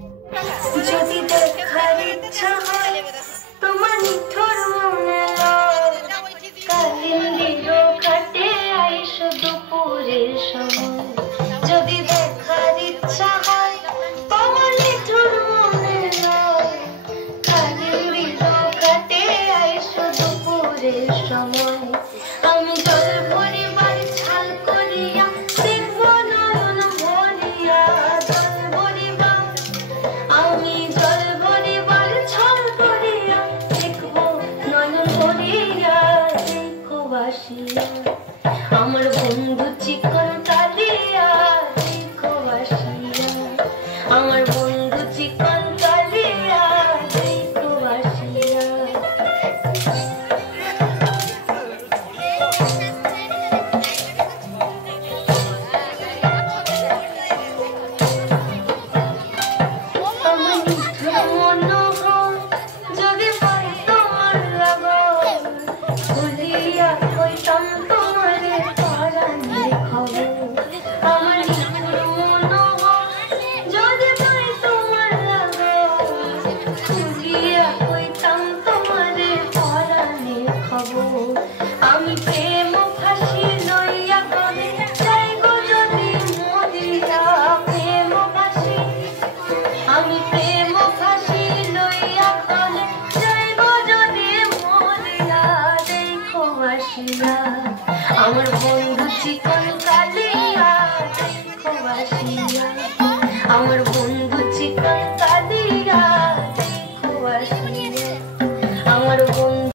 যদি দেখার ইচ্ছা হয় তোমার নিঠুর মনে কালিন্দির ঘাটে আইসো দুপুরের সময়। যদি দেখার ইচ্ছা হয় তোমার নিঠুর মনে কালিন্দির ঘাটে আইসো দুপুরের সময়। আমি জল ভরিবার ছাল করিয়া দেখব নয়ন ভরিয়া জল ভরিবা। আমি জল ভরিবার ছাল করিয়া দেখব নয়ন ভরিয়া। দেখো বাসিয়া আমার বন্ধু চিকন কালিয়া। দেখো বাসিয়া আমার বন্ধু চিকন কালিয়া। দেখো বাসিয়া যদি পাই তোমার লাগন ভুলিয়া কইতাম তোমারে পরাণে খবর। আমার নিঠুর মনোহর যদি পাই তোমার লাগন ভুলিয়া কইতাম তোমারে পরাণে খবর। আমি প্রেম ফাঁসি লইয়া গলে যাইব যদি মরিয়া। প্রেম ফাঁসি আমি প্রেম ফাঁসি লইয়া গলে যাইব যদি মরিয়া। দেখো বাসিয়া আমার বন্ধু চিকন কালিয়া। দেখো বাসিয়া আমার